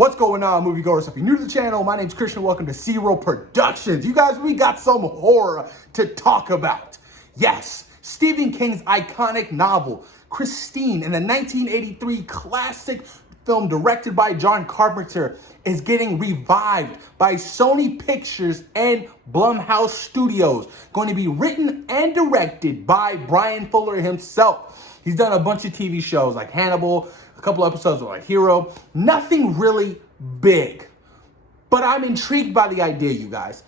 What's going on, moviegoers? If you're new to the channel, my name's Christian. Welcome to Zero Productions. You guys, we got some horror to talk about. Yes, Stephen King's iconic novel, Christine, and the 1983 classic film directed by John Carpenter is getting revived by Sony Pictures and Blumhouse Studios. Going to be written and directed by Bryan Fuller himself. He's done a bunch of TV shows like Hannibal, a couple episodes of like Hero. Nothing really big. But I'm intrigued by the idea, you guys.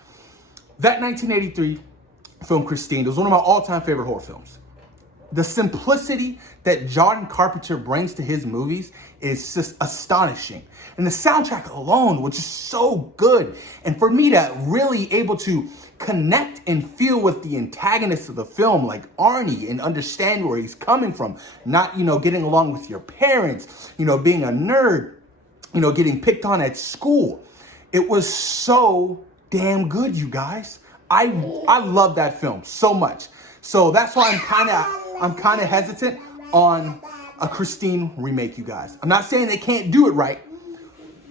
That 1983 film Christine was one of my all-time favorite horror films. The simplicity that John Carpenter brings to his movies is just astonishing. And the soundtrack alone was just so good. And for me to really able to connect and feel with the antagonist of the film, like Arnie, and understand where he's coming from, not, getting along with your parents, being a nerd, getting picked on at school. It was so damn good, you guys. I love that film so much. So that's why I'm kind of hesitant on a Christine remake, you guys. I'm not saying they can't do it right,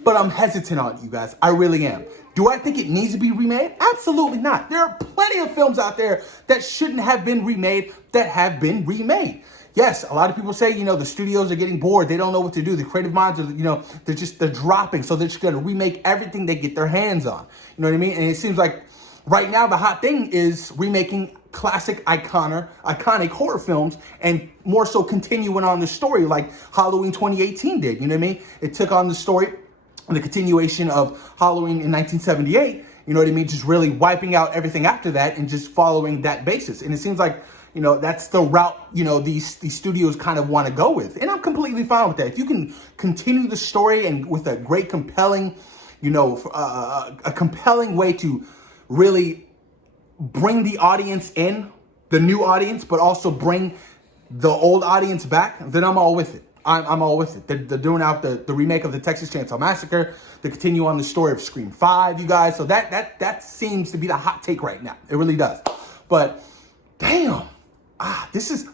but I'm hesitant on it, you guys. I really am. Do I think it needs to be remade? Absolutely not. There are plenty of films out there that shouldn't have been remade that have been remade. Yes, a lot of people say, the studios are getting bored. They don't know what to do. The creative minds are, they're dropping. So they're just going to remake everything they get their hands on. You know what I mean? And it seems like right now the hot thing is remaking classic iconic horror films, and more so continuing on the story like Halloween 2018 did. You know what I mean? It took on the story and the continuation of Halloween in 1978. You know what I mean? Just really wiping out everything after that and just following that basis. And it seems like, that's the route, these studios kind of want to go with. And I'm completely fine with that. If you can continue the story and with a great compelling, a compelling way to really bring the audience in, the new audience, but also bring the old audience back, then I'm all with it. I'm all with it. They're doing out the remake of the Texas Chainsaw Massacre. They continue on the story of Scream 5, you guys. So that seems to be the hot take right now. It really does. But damn,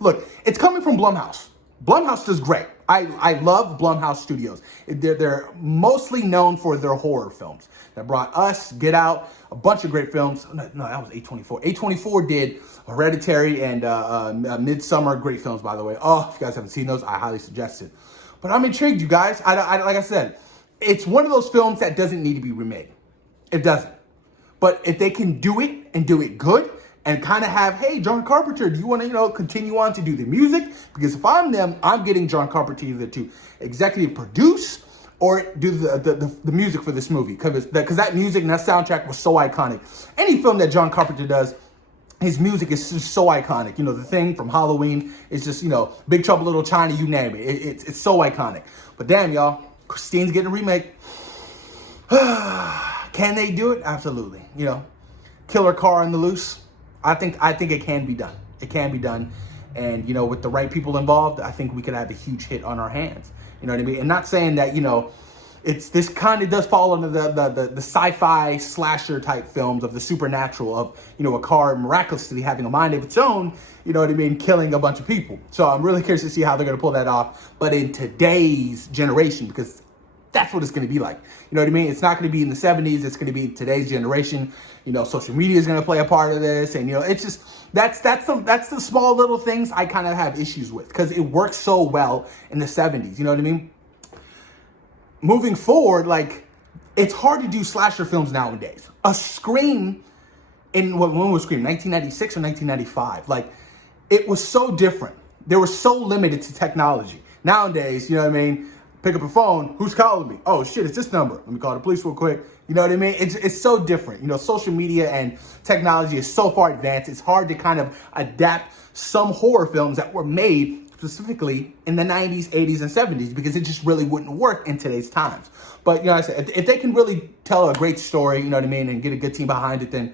look, it's coming from Blumhouse. Blumhouse does great. I love Blumhouse Studios. They're mostly known for their horror films. That brought Us, Get Out, a bunch of great films. No, that was A24. A24 did Hereditary and Midsummer, great films, by the way. Oh, if you guys haven't seen those, I highly suggest it. But I'm intrigued, you guys. Like I said, it's one of those films that doesn't need to be remade. It doesn't. But if they can do it and do it good, and kind of have, hey, John Carpenter, do you want to, continue on to do the music? Because if I'm them, I'm getting John Carpenter either to executive produce or do the music for this movie. Because that music and that soundtrack was so iconic. Any film that John Carpenter does, his music is just so iconic. The Thing from Halloween is just, Big Trouble Little China, you name it. It's so iconic. But damn, y'all, Christine's getting a remake. Can they do it? Absolutely. Killer Car on the Loose. I think it can be done. It can be done. And, with the right people involved, I think we could have a huge hit on our hands. You know what I mean? And not saying that, this kind of does fall under the sci-fi slasher type films of the supernatural of, a car miraculously having a mind of its own, you know what I mean, killing a bunch of people. So I'm really curious to see how they're going to pull that off. But in today's generation, because that's what it's going to be like. You know what I mean? It's not going to be in the 70s. It's going to be today's generation. Social media is going to play a part of this. And, it's just, that's the small little things I kind of have issues with because it worked so well in the 70s. You know what I mean? Moving forward, it's hard to do slasher films nowadays. A Scream when was Scream? 1996 or 1995? It was so different. They were so limited to technology. Nowadays, you know what I mean? Pick up a phone. Who's calling me? Oh, shit, it's this number. Let me call the police real quick. You know what I mean? It's so different. Social media and technology is so far advanced. It's hard to kind of adapt some horror films that were made specifically in the 90s, 80s, and 70s because it just really wouldn't work in today's times. But, like I said, if they can really tell a great story, you know what I mean, and get a good team behind it, then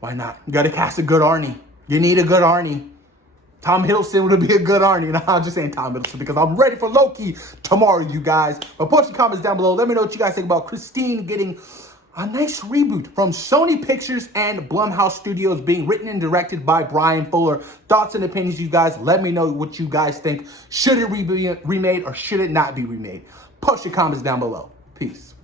why not? You got to cast a good Arnie. You need a good Arnie. Tom Hiddleston would be a good Arnie. I'm just saying Tom Hiddleston because I'm ready for Loki tomorrow, you guys. But post your comments down below. Let me know what you guys think about Christine getting a nice reboot from Sony Pictures and Blumhouse Studios, being written and directed by Bryan Fuller. Thoughts and opinions, you guys. Let me know what you guys think. Should it be remade or should it not be remade? Post your comments down below. Peace.